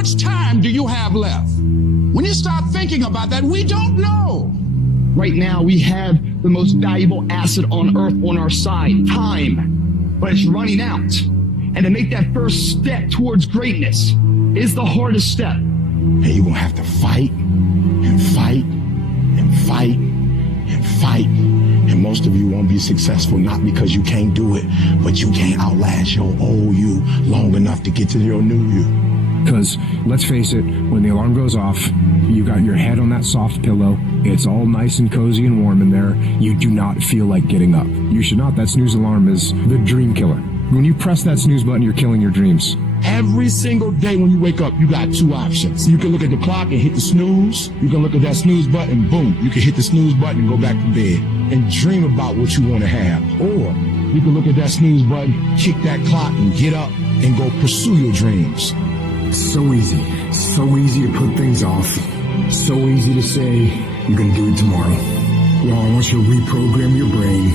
much time do you have left? When you start thinking about that, we don't know. Right now, we have the most valuable asset on earth on our side, time, but it's running out. And to make that first step towards greatness is the hardest step. And you're going to have to fight and fight and fight and fight. And most of you won't be successful, not because you can't do it, but you can't outlast your old you long enough to get to your new you. Because, let's face it, when the alarm goes off, you got your head on that soft pillow, it's all nice and cozy and warm in there, you do not feel like getting up. You should not. That snooze alarm is the dream killer. When you press that snooze button, you're killing your dreams. Every single day when you wake up, you got two options. You can look at the clock and hit the snooze. You can look at that snooze button, boom. You can hit the snooze button and go back to bed and dream about what you want to have. Or you can look at that snooze button, kick that clock and get up and go pursue your dreams. So easy to put things off. So easy to say, you're going to do it tomorrow. Well, I want you to reprogram your brain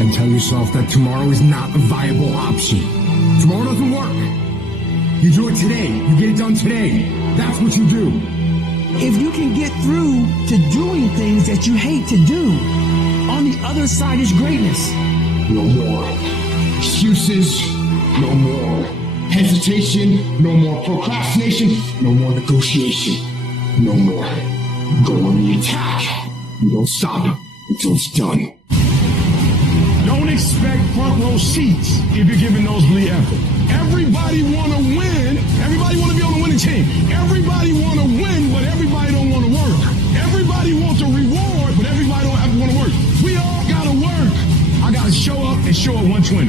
and tell yourself that tomorrow is not a viable option. Tomorrow doesn't work. You do it today. You get it done today. That's what you do. If you can get through to doing things that you hate to do, on the other side is greatness. No more excuses. No more hesitation, no more procrastination, no more negotiation, no more go on the attack. You don't stop until it's done. Don't expect front row seats if you're giving nosebleed effort. Everybody want to win. Everybody want to be on the winning team. Everybody want to win, but everybody don't want to work. Everybody wants a reward, but everybody don't have to want to work. We all got to work. I got to show up and show up 120.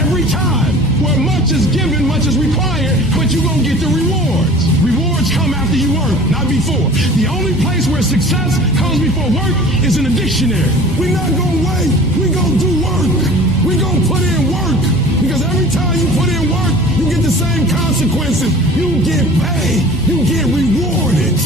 Every time, where much is given, much is required, but you're going to get the rewards. Rewards come after you work, not before. The only place where success comes before work is in the dictionary. We're not going to wait. We're going to do work. We're going to put in work. Because every time you put in work, you get the same consequences. You get paid. You get rewarded.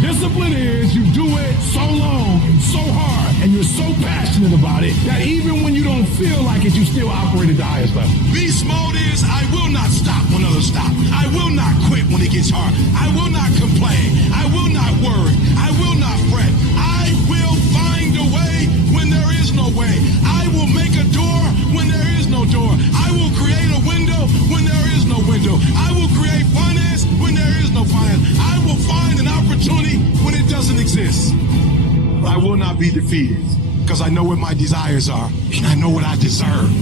Discipline is you do it so long and so hard and you're so passionate about it that even when you don't feel like it, you still operate at the highest level. Beast mode is I will not stop when others stop. I will not quit when it gets hard. I will not complain. I will not worry. I will not fret. I will find a way when there is no way. I will make a door when there is no door. I will create a window when there is no window. I will create finance when there is no finance. I will find an opportunity when it doesn't exist. I will not be defeated because I know what my desires are and I know what I deserve.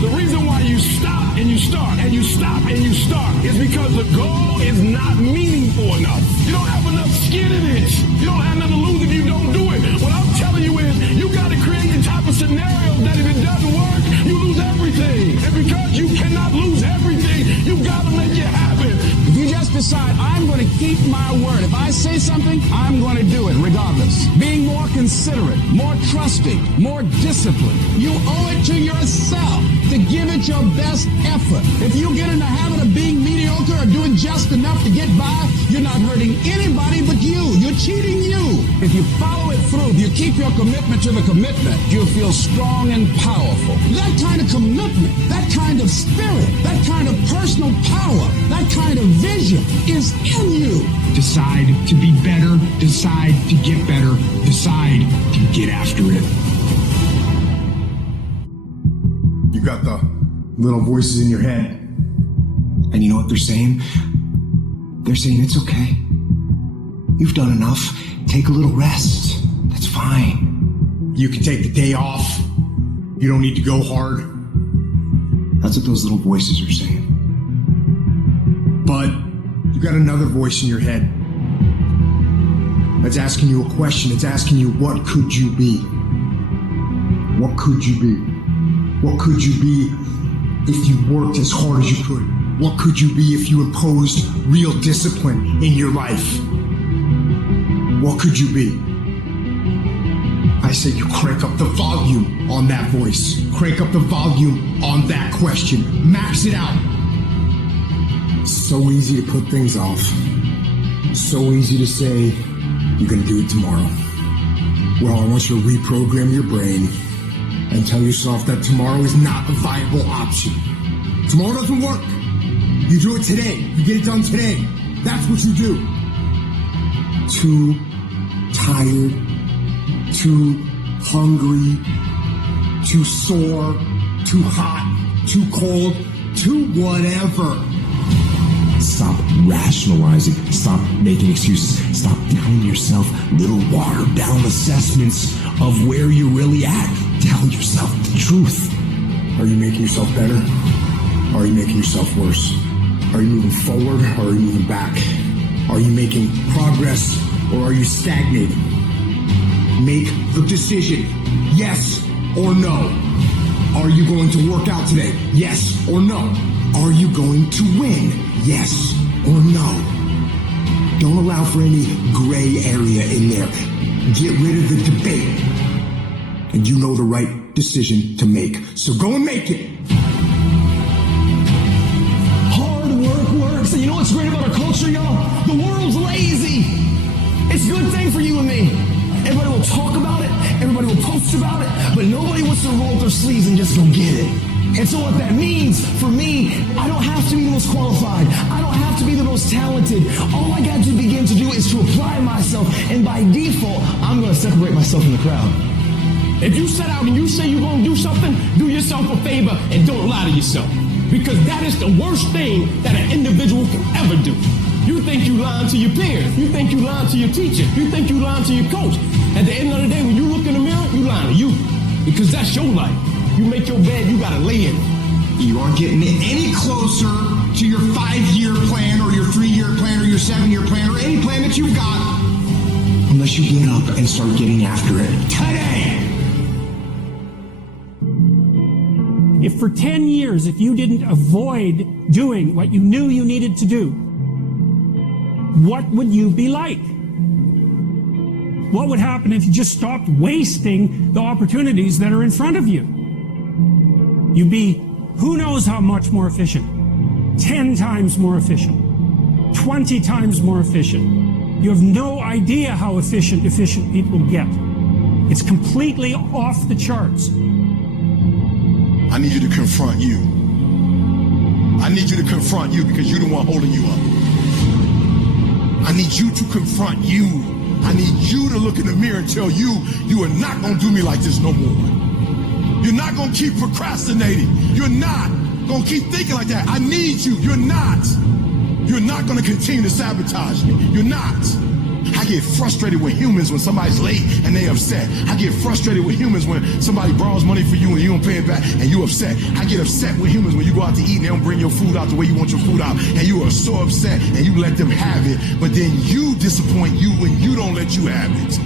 The reason why you stop and you start and you stop and you start is because the goal is not meaningful enough. You don't have enough skin in it. You don't have nothing to lose if you don't do it. What I'm telling you is you got to create the type of scenario that if it doesn't work, you lose everything. And because you cannot lose everything, you got to make it happen. If you just decide, I'm going to keep my word. If I say something, I'm going to do it regardless. Being more considerate, more trusting, more disciplined. You owe it to yourself to give it your best effort. If you get in the habit of being mediocre or doing just enough to get by, you're not hurting anybody but you. You're cheating you. If you follow it through, if you keep your commitment to the commitment, you'll feel strong and powerful. That kind of commitment, that kind of spirit, that kind of personal power, that kind of vision is in you. Decide to be better. Decide to get better. Decide to get after it. You got the little voices in your head. And you know what they're saying? They're saying it's okay. You've done enough. Take a little rest. That's fine. You can take the day off. You don't need to go hard. That's what those little voices are saying. But you got another voice in your head that's asking you a question. It's asking you, what could you be? What could you be? What could you be if you worked as hard as you could? What could you be if you imposed real discipline in your life? What could you be? I say you crank up the volume on that voice. Crank up the volume on that question. Max it out. So easy to put things off. So easy to say, you're going to do it tomorrow. Well, I want you to reprogram your brain and tell yourself that tomorrow is not a viable option. Tomorrow doesn't work. You do it today. You get it done today. That's what you do. Too tired, too hungry, too sore, too hot, too cold, too whatever. Stop rationalizing. Stop making excuses. Stop telling yourself little watered down assessments of where you're really at. Tell yourself the truth. Are you making yourself better? Or are you making yourself worse? Are you moving forward or are you moving back? Are you making progress or are you stagnating? Make the decision, yes or no. Are you going to work out today? Yes or no. Are you going to win? Yes or no. Don't allow for any gray area in there. Get rid of the debate. And you know the right decision to make. So go and make it. Hard work works. And you know what's great about our culture, y'all? The world's lazy. It's a good thing for you and me. Everybody will talk about it. Everybody will post about it. But nobody wants to roll up their sleeves and just go get it. And so what that means for me, I don't have to be the most qualified. I don't have to be the most talented. All I got to begin to do is to apply myself. And by default, I'm going to separate myself from the crowd. If you set out and you say you're going to do something, do yourself a favor and don't lie to yourself. Because that is the worst thing that an individual can ever do. You think you lying to your peers. You think you lying to your teacher. You think you lying to your coach. At the end of the day, when you look in the mirror, you lying to you. Because that's your life. You make your bed, you gotta lay in it. You aren't getting any closer to your 5-year plan or your 3-year plan or your 7-year plan or any plan that you've got unless you get up and start getting after it today. If for 10 years, if you didn't avoid doing what you knew you needed to do, what would you be like? What would happen if you just stopped wasting the opportunities that are in front of you? You'd be, who knows how much more efficient? 10 times more efficient. 20 times more efficient. You have no idea how efficient people get. It's completely off the charts. I need you to confront you. I need you to confront you because you're the one holding you up. I need you to confront you. I need you to look in the mirror and tell you, you are not going to do me like this no more. You're not going to keep procrastinating. You're not going to keep thinking like that. I need you. You're not. You're not going to continue to sabotage me. You're not. I get frustrated with humans when somebody's late and they upset. I get frustrated with humans when somebody borrows money for you and you don't pay it back and you upset. I get upset with humans when you go out to eat and they don't bring your food out the way you want your food out and you are so upset and you let them have it, but then you disappoint you when you don't let you have it.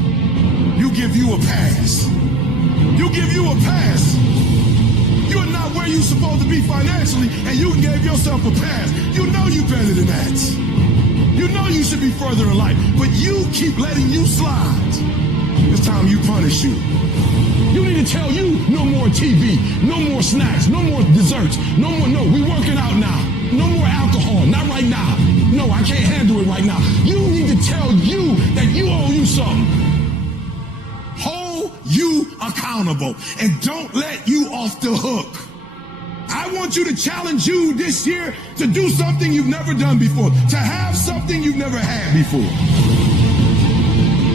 You give you a pass. You give you a pass. You're not where you're supposed to be financially and you gave yourself a pass. You know you're better than that. You know you should be further in life, but you keep letting you slide. It's time you punish you. You need to tell you no more TV, no more snacks, no more desserts, no more, no, we working out now. No more alcohol, not right now. No, I can't handle it right now. You need to tell you that you owe you something. Hold you accountable and don't let you off the hook. I want you to challenge you this year to do something you've never done before, to have something you've never had before.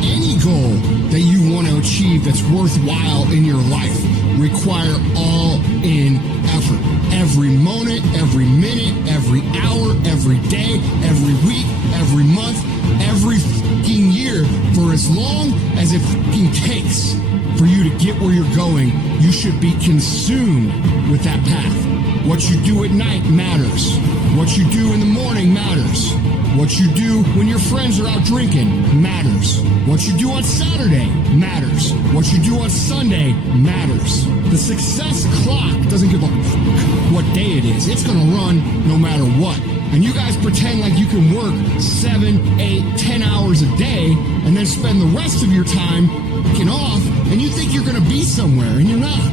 Any goal that you want to achieve that's worthwhile in your life require all-in effort. Every moment, every minute, every hour, every day, every week, every month, every fucking year, for as long as it fucking takes for you to get where you're going, you should be consumed with that path. What you do at night matters. What you do in the morning matters. What you do when your friends are out drinking matters. What you do on Saturday matters. What you do on Sunday matters. The success clock doesn't give a fuck what day it is. It's gonna run no matter what. And you guys pretend like you can work 7, 8, 10 hours a day and then spend the rest of your time fucking off, and you think you're gonna be somewhere, and you're not.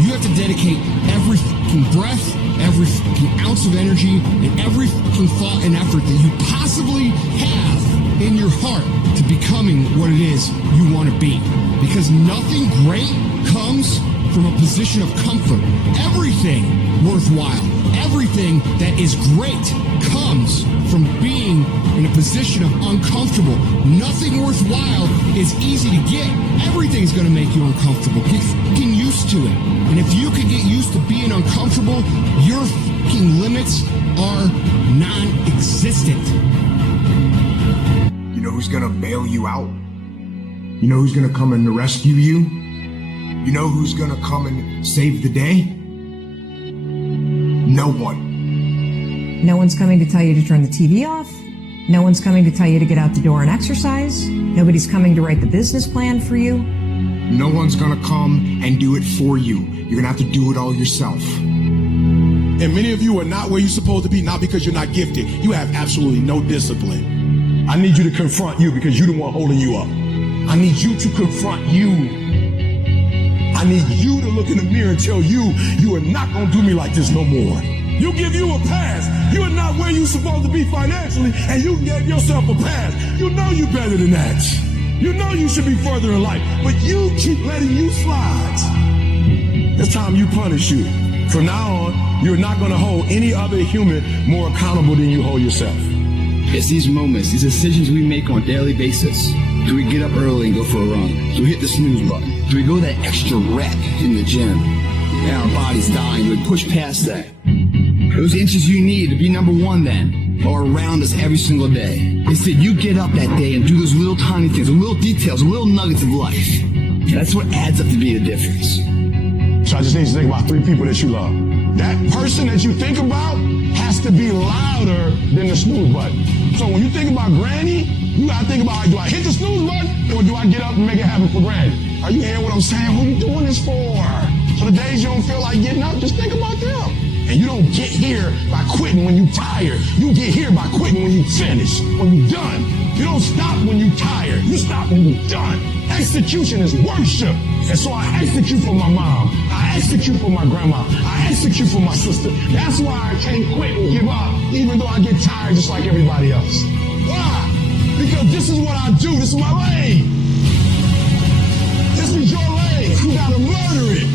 You have to dedicate every fucking breath, every fucking ounce of energy, and every fucking thought and effort that you possibly have in your heart to becoming what it is you want to be. Because nothing great comes comes from a position of comfort. Everything worthwhile, everything that is great comes from being in a position of uncomfortable. Nothing worthwhile is easy to get. Everything's going to make you uncomfortable. Get fucking used to it. And if you can get used to being uncomfortable, your fucking limits are non-existent. You know who's gonna bail you out? You know who's gonna come and rescue you? You know who's gonna come and save the day? No one. No one's coming to tell you to turn the TV off. No one's coming to tell you to get out the door and exercise. Nobody's coming to write the business plan for you. No one's gonna come and do it for you. You're gonna have to do it all yourself. And many of you are not where you're supposed to be, not because you're not gifted. You have absolutely no discipline. I need you to confront you because you're the one holding you up. I need you to confront you. I need you to look in the mirror and tell you, you are not going to do me like this no more. You give you a pass. You are not where you're supposed to be financially, and you give yourself a pass. You know you're better than that. You know you should be further in life, but you keep letting you slide. It's time you punish you. From now on, you're not going to hold any other human more accountable than you hold yourself. It's these moments, these decisions we make on a daily basis. Do we get up early and go for a run? Do we hit the snooze button? Do we go that extra rep in the gym? And our body's dying. Do we push past that? Those inches you need to be number one then are around us every single day. Instead, you get up that day and do those little tiny things, the little details, the little nuggets of life. That's what adds up to be the difference. So I just need you to think about 3 people that you love. That person that you think about has to be louder than the snooze button. So when you think about Granny, you gotta think about, do I hit the snooze button or do I get up and make it happen for Granny? Are you hearing what I'm saying? Who you doing this for? So the days you don't feel like getting up, just think about them. And you don't get here by quitting when you're tired. You get here by quitting when you finish, when you're done. You don't stop when you're tired. You stop when you're done. Execution is worship. And so I execute for my mom. I execute for my grandma. I execute for my sister. That's why I can't quit and give up, even though I get tired just like everybody else. Why? Because this is what I do. This is my lane. This is your lane. You gotta murder it.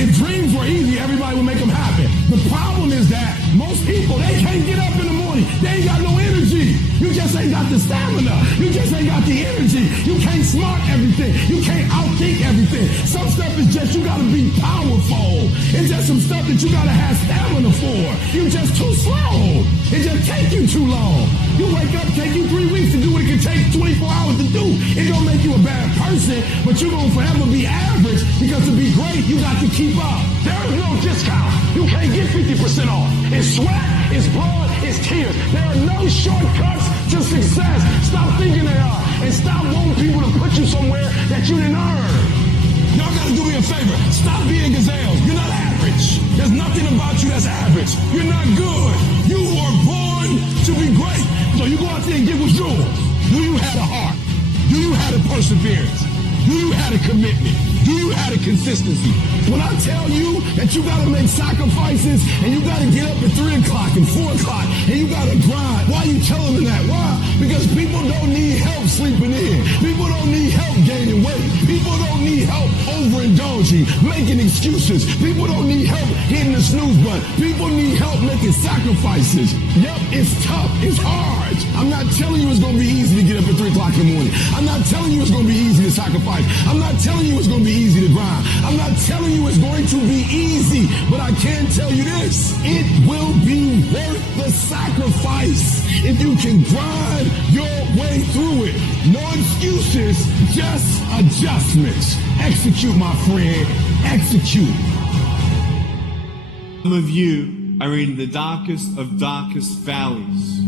If dreams were easy, everybody would make them happen. The problem is that most people, they can't get up in the morning. They ain't got no energy. You just ain't got the stamina. You just ain't got the energy. You can't smart everything. You can't outthink everything. Some stuff is just, you gotta be powerful. It's just some stuff that you gotta have stamina for. You just too slow. It just take you too long. You wake up, take you 3 weeks to do what it can take 24 hours to do. It don't make you a bad person, but you're gonna forever be average because to be great, you got to keep up. There is no discount. You can't get 50% off. It's sweat, it's blood, it's tears. There are no shortcuts to success. Stop thinking they are. And stop wanting people to put you somewhere that you didn't earn. Y'all gotta do me a favor. Stop being gazelles. You're not average. There's nothing about you that's average. You're not good. You were born to be great. So you go out there and get what's yours. Do you have a heart? Do you have a perseverance? Do you have a commitment? Do you have a consistency? When I tell you that you gotta make sacrifices and you gotta get up at 3 o'clock and 4 o'clock and you gotta grind, why are you telling them that? Why? Because people don't need help sleeping in. People don't need help gaining weight. People don't need help overindulging, making excuses. People don't need help hitting the snooze button. People need help making sacrifices. Yep, it's tough. It's hard. I'm not telling you it's gonna be easy to get up at 3 o'clock in the morning. I'm not telling you it's gonna be easy to sacrifice. I'm not telling you it's gonna be easy to grind. I'm not telling you it's going to be easy, but I can tell you this, it will be worth the sacrifice if you can grind your way through it. No excuses, just adjustments. Execute, my friend, execute. Some of you are in the darkest of darkest valleys.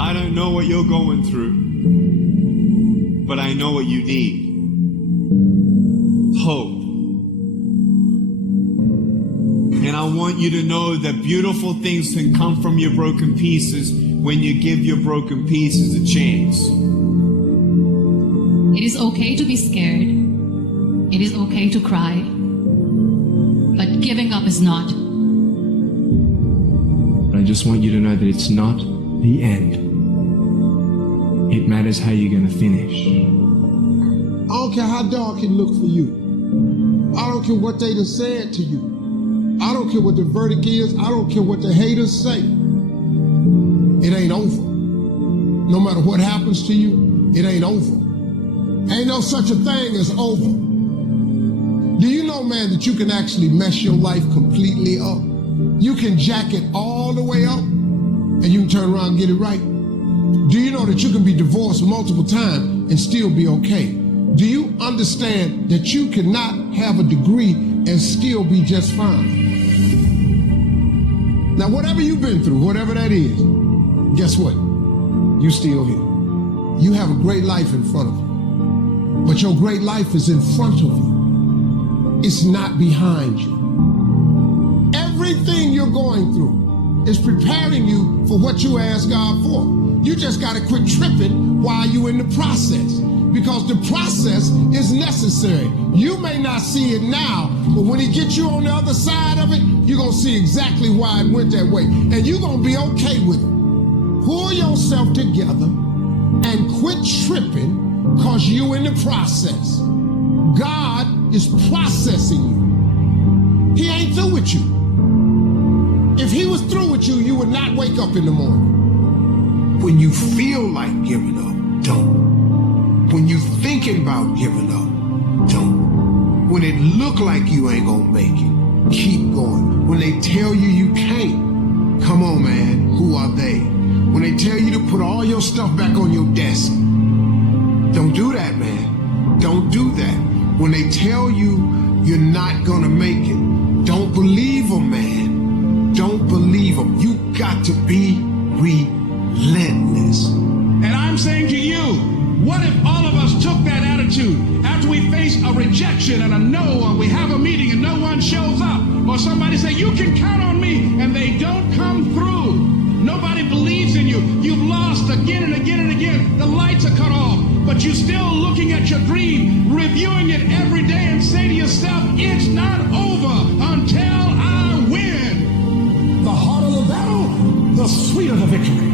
I don't know what you're going through, but I know what you need. Hope. And I want you to know that beautiful things can come from your broken pieces when you give your broken pieces a chance. It is okay to be scared. It is okay to cry. But giving up is not. I just want you to know that it's not the end. It matters how you're going to finish. I don't care how dark it look for you. I don't care what they done said to you. I don't care what the verdict is. I don't care what the haters say. It ain't over. No matter what happens to you, it ain't over. Ain't no such a thing as over. Do you know, man, that you can actually mess your life completely up? You can jack it all the way up and you can turn around and get it right. Do you know that you can be divorced multiple times and still be okay? Do you understand that you cannot have a degree and still be just fine? Now, whatever you've been through, whatever that is, guess what? You still here. You have a great life in front of you. But your great life is in front of you. It's not behind you. Everything you're going through is preparing you for what you asked God for. You just got to quit tripping while you're in the process, because the process is necessary. You may not see it now, but when he gets you on the other side of it, you're going to see exactly why it went that way. And you're going to be okay with it. Pull yourself together and quit tripping because you're in the process. God is processing you. He ain't through with you. If he was through with you, you would not wake up in the morning. When you feel like giving up, don't. When you thinking about giving up, don't. When it look like you ain't gonna make it, keep going. When they tell you you can't, come on, man, who are they? When they tell you to put all your stuff back on your desk, don't do that, man. Don't do that. When they tell you you're not gonna make it, don't believe them, man. Don't believe them. You got to be relentless. And I'm saying to you, what if all of us took that attitude after we face a rejection and a no, or we have a meeting and no one shows up, or somebody say, you can count on me, and they don't come through. Nobody believes in you. You've lost again and again and again. The lights are cut off, but you're still looking at your dream, reviewing it every day, and say to yourself, it's not over until I win. The harder the battle, the sweeter the victory.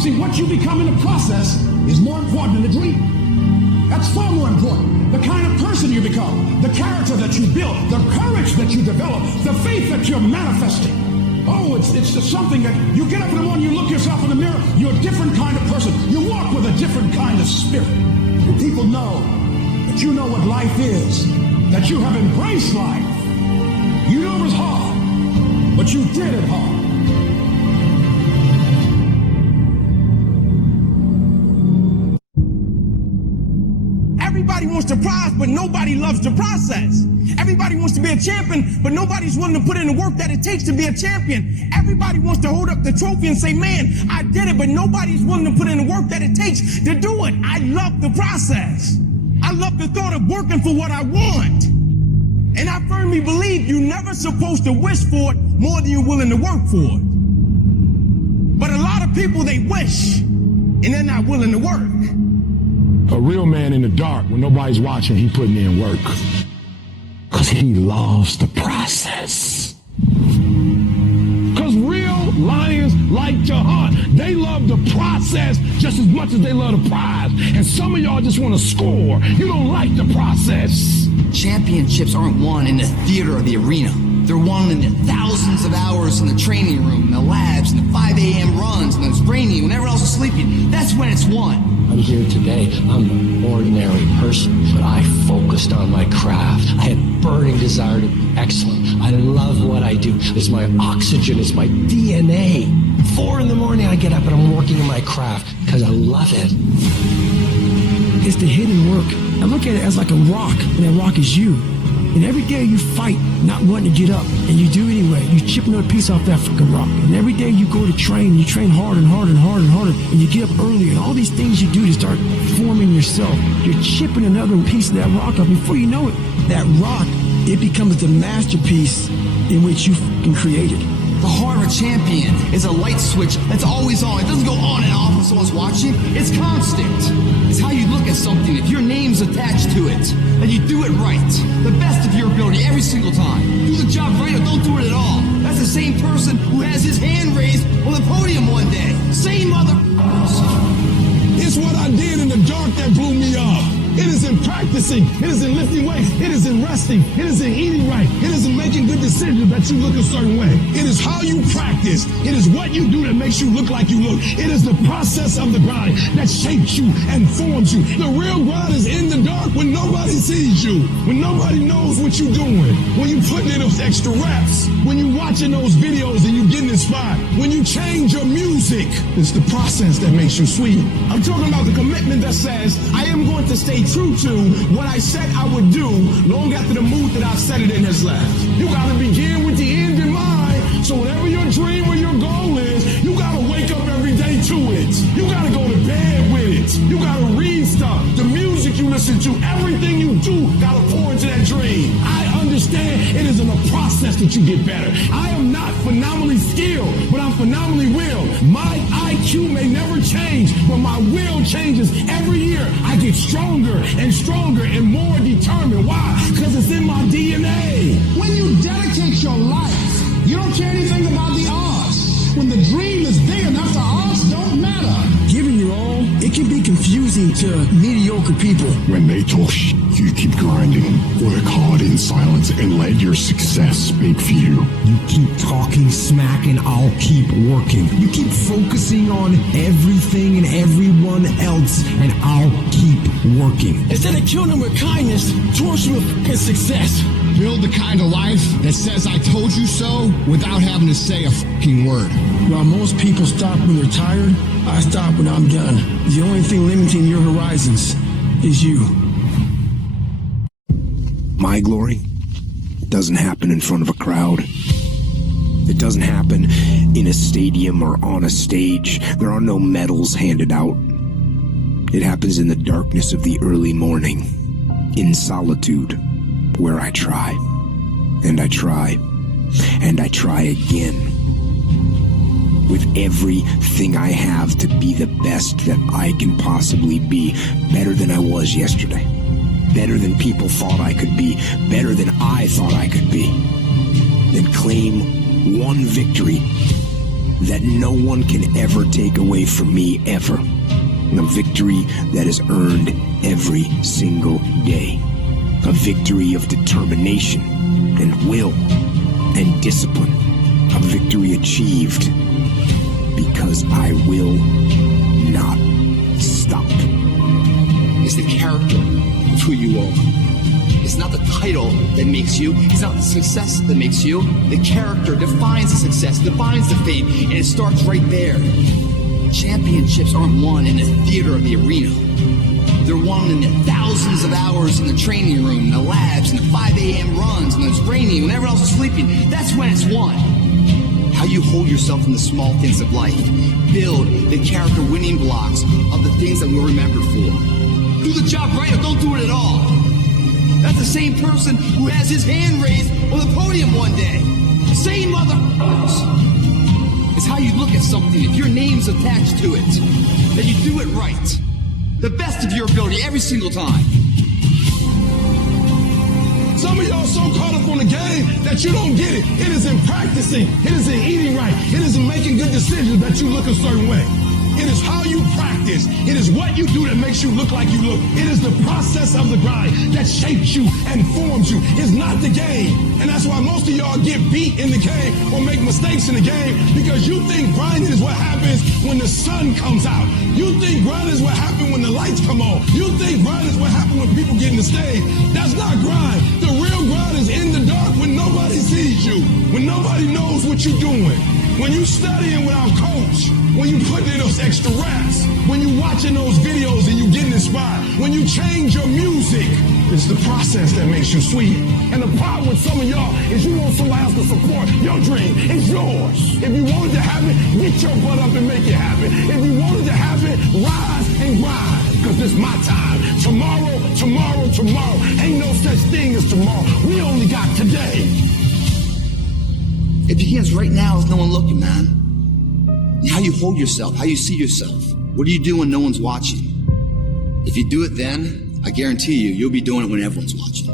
See, what you become in the process is more important than the dream. That's far more important. The kind of person you become, the character that you build, the courage that you develop, the faith that you're manifesting. Oh, it's just something that you get up in the morning, you look yourself in the mirror, you're a different kind of person. You walk with a different kind of spirit. And people know that you know what life is, that you have embraced life. You know it was hard, but you did it hard. Everybody wants to prize, but nobody loves the process. Everybody wants to be a champion, but nobody's willing to put in the work that it takes to be a champion. Everybody wants to hold up the trophy and say, man, I did it, but nobody's willing to put in the work that it takes to do it. I love the process. I love the thought of working for what I want. And I firmly believe you're never supposed to wish for it more than you're willing to work for it. But a lot of people, they wish, and they're not willing to work. A real man in the dark, when nobody's watching, he putting in work. Because he loves the process. Because real lions like to hunt. They love the process just as much as they love the prize. And some of y'all just want to score. You don't like the process. Championships aren't won in the theater or the arena. They're won in the thousands of hours in the training room, in the labs, in the 5 a.m. runs, and those training when everyone else is sleeping. That's when it's won. I'm here today. I'm an ordinary person, but I focused on my craft. I had burning desire to be excellent. I love what I do. It's my oxygen. It's my DNA. 4 in the morning, I get up and I'm working in my craft because I love it. It's the hidden work. I look at it as like a rock, and that rock is you. And every day you fight not wanting to get up, and you do anyway. You chip another piece off that fucking rock. And every day you go to train, you train harder and harder and harder and harder, and you get up earlier, and all these things you do to start forming yourself. You're chipping another piece of that rock up. Before you know it, that rock, it becomes the masterpiece in which you fucking created. The heart of a champion is a light switch that's always on. It doesn't go on and off when someone's watching. It's constant. It's how you look at something. If your name's attached to it, and you do it right, the best of your ability every single time. Do the job right or don't do it at all. That's the same person who has his hand raised on the podium one day. Same mother... It's what I did in the dark that blew me up. It is in practice practicing. It is in lifting weights. It is in resting. It is in eating right. It is in making good decisions that you look a certain way. It is how you practice. It is what you do that makes you look like you look. It is the process of the grind that shapes you and forms you. The real grind is in the dark when nobody sees you, when nobody knows what you're doing, when you putting in those extra reps, when you watching those videos and you getting inspired, when you change your music. It's the process that makes you sweet. I'm talking about the commitment that says, I am going to stay true to what I said I would do long after the mood that I've set it in has left. You got to begin with the end in mind. So whatever your dream or your goal is, you got to wake up every day to it. You got to go to bed with it. You got to read stuff. The music you listen to, everything you do got to pour into that dream. I understand it is in a process that you get better. I am not phenomenally skilled, but I'm phenomenally willed. My IQ may never change, but my will changes every year. I get stronger and stronger and more determined. Why? Because it's in my DNA. When you dedicate your life, you don't care anything about the odds. When the dream is big enough, the odds don't matter. Giving your all, it can be confusing to mediocre people. When they talk you keep grinding. Work hard in silence and let your success speak for you. You keep talking smack and I'll keep working. You keep focusing on everything and everyone else and I'll keep working. Instead of killing them with kindness, torch them with success. Build the kind of life that says I told you so without having to say a fucking word. While most people stop when they're tired, I stop when I'm done. The only thing limiting your horizons is you. My glory doesn't happen in front of a crowd. It doesn't happen in a stadium or on a stage. There are no medals handed out. It happens in the darkness of the early morning, in solitude, where I try, and I try, and I try again, with everything I have to be the best that I can possibly be, better than I was yesterday, better than people thought I could be, better than I thought I could be, then claim one victory that no one can ever take away from me, ever, a victory that is earned every single day. A victory of determination and will and discipline. A victory achieved because I will not stop. It's the character of who you are. It's not the title that makes you. It's not the success that makes you. The character defines the success, defines the fame, and it starts right there. Championships aren't won in the theater or the arena. They're won in the thousands of hours in the training room, in the labs, in the 5 a.m. runs, when it's raining, when everyone else is sleeping. That's when it's won. How you hold yourself in the small things of life. Build the character winning blocks of the things that we're remembered for. Do the job right or don't do it at all. That's the same person who has his hand raised on the podium one day. Same mother. It's how you look at something. If your name's attached to it, that you do it right. The best of your ability every single time. Some of y'all so caught up on the game that you don't get it. It is in practicing. It is in eating right. It is in making good decisions that you look a certain way. It is how you practice. It is what you do that makes you look like you look. It is the process of the grind that shapes you and forms you. It's not the game. And that's why most of y'all get beat in the game or make mistakes in the game, because you think grinding is what happens when the sun comes out. You think grinding is what happens when the lights come on. You think grinding is what happens when people get in the stage. That's not grind. The real grind is in the dark when nobody sees you, when nobody knows what you're doing, when you studying without coach, when you putting in those extra reps, when you watching those videos and you getting inspired, when you change your music. It's the process that makes you sweet. And the problem with some of y'all is you want somebody else to support your dream. It's yours. If you want it to happen, get your butt up and make it happen. If you want it to happen, rise and grind. Because it's my time. Tomorrow, tomorrow, tomorrow. Ain't no such thing as tomorrow. We only got today. It begins right now with no one looking, man. How you hold yourself, how you see yourself. What do you do when no one's watching? If you do it then, I guarantee you, you'll be doing it when everyone's watching.